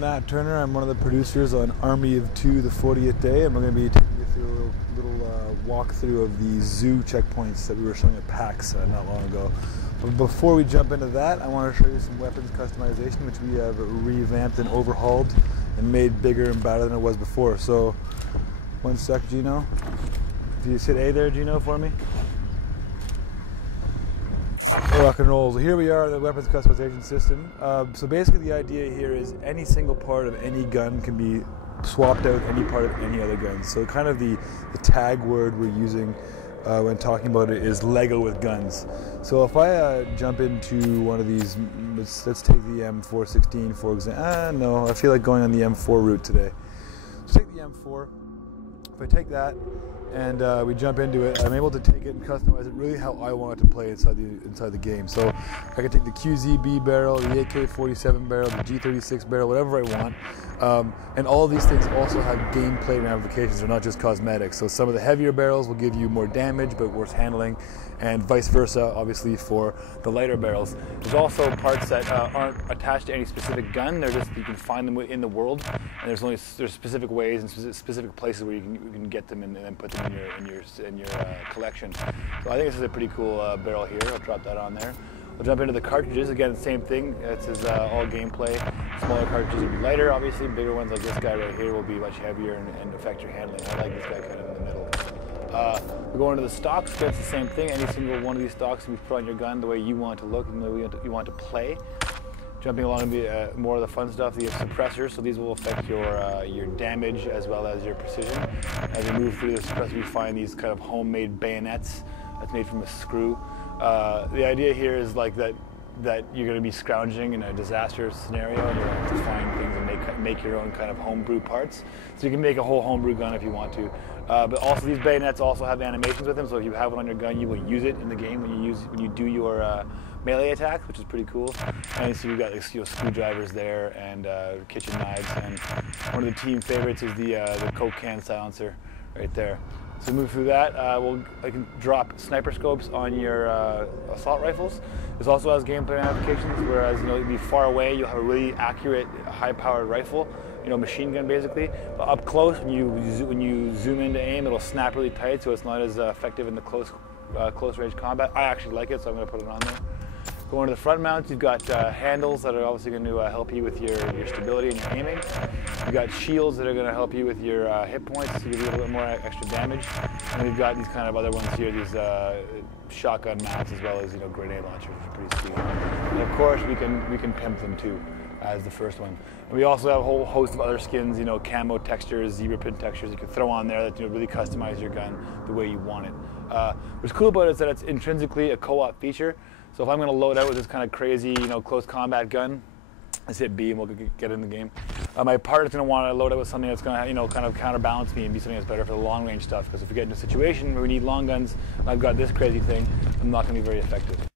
Matt Turner. I'm one of the producers on Army of Two, the 40th day, and we're going to be taking you through a little walkthrough of the zoo checkpoints that we were showing at PAX not long ago. But before we jump into that, I want to show you some weapons customization, which we have revamped and overhauled and made bigger and better than it was before. So, one sec, Gino. If you hit A there, Gino, for me. Rock and roll. So here we are, the weapons customization system. So basically the idea here is any single part of any gun can be swapped out any part of any other gun. So kind of the tag word we're using when talking about it is Lego with guns. So if I jump into one of these, let's take the M416 for example. No, I feel like going on the M4 route today. So take the M4. If I take that and we jump into it, I'm able to take it and customize it really how I want it to play inside the game. So I can take the QZB barrel, the AK-47 barrel, the G36 barrel, whatever I want. And all of these things also have gameplay ramifications. They're not just cosmetics. So some of the heavier barrels will give you more damage but worse handling, and vice versa, obviously, for the lighter barrels. There's also parts that aren't attached to any specific gun. They're just, you can find them in the world, and there's specific ways and specific places where you can get them and then put them in your collection. So I think this is a pretty cool barrel here. I'll drop that on there. We'll jump into the cartridges. Again, the same thing. This is all gameplay. Smaller cartridges will be lighter, obviously. Bigger ones like this guy right here will be much heavier and affect your handling. I like this guy kind of in the middle. We go into the stocks. It's the same thing. Any single one of these stocks you put on your gun the way you want to look and the way you want to play. Jumping along to the more of the fun stuff, the suppressors. So these will affect your damage as well as your precision. As we move through the suppressor, we find these kind of homemade bayonets that's made from a screw. The idea here is like that you're going to be scrounging in a disaster scenario and you're going to have to find things and make your own kind of homebrew parts. So you can make a whole homebrew gun if you want to. But also these bayonets also have animations with them, so if you have it on your gun, you will use it in the game when you do your melee attacks, which is pretty cool. And so you've got screwdrivers there and kitchen knives, and one of the team favorites is the Coke can silencer right there. So move through that. I can drop sniper scopes on your assault rifles. This also has gameplay applications, whereas you'll be far away, you'll have a really accurate, high-powered rifle, machine gun basically. But up close, when you zoom into aim, it'll snap really tight, so it's not as effective in the close range combat. I actually like it, so I'm going to put it on there. Going to the front mounts, you've got handles that are obviously going to help you with your stability and your aiming. You've got shields that are going to help you with your hit points to give you a little bit more extra damage. And we've got these kind of other ones here, these shotgun mounts as well as grenade launchers, which are pretty sweet. And of course, we can pimp them too, as the first one. And we also have a whole host of other skins, camo textures, zebra print textures you can throw on there that really customize your gun the way you want it. What's cool about it is that it's intrinsically a co-op feature. So if I'm going to load out with this kind of crazy, close combat gun, let's hit B and we'll get in the game. My partner's going to want to load out with something that's going to, kind of counterbalance me and be something that's better for the long range stuff. Because if we get in a situation where we need long guns, and I've got this crazy thing, I'm not going to be very effective.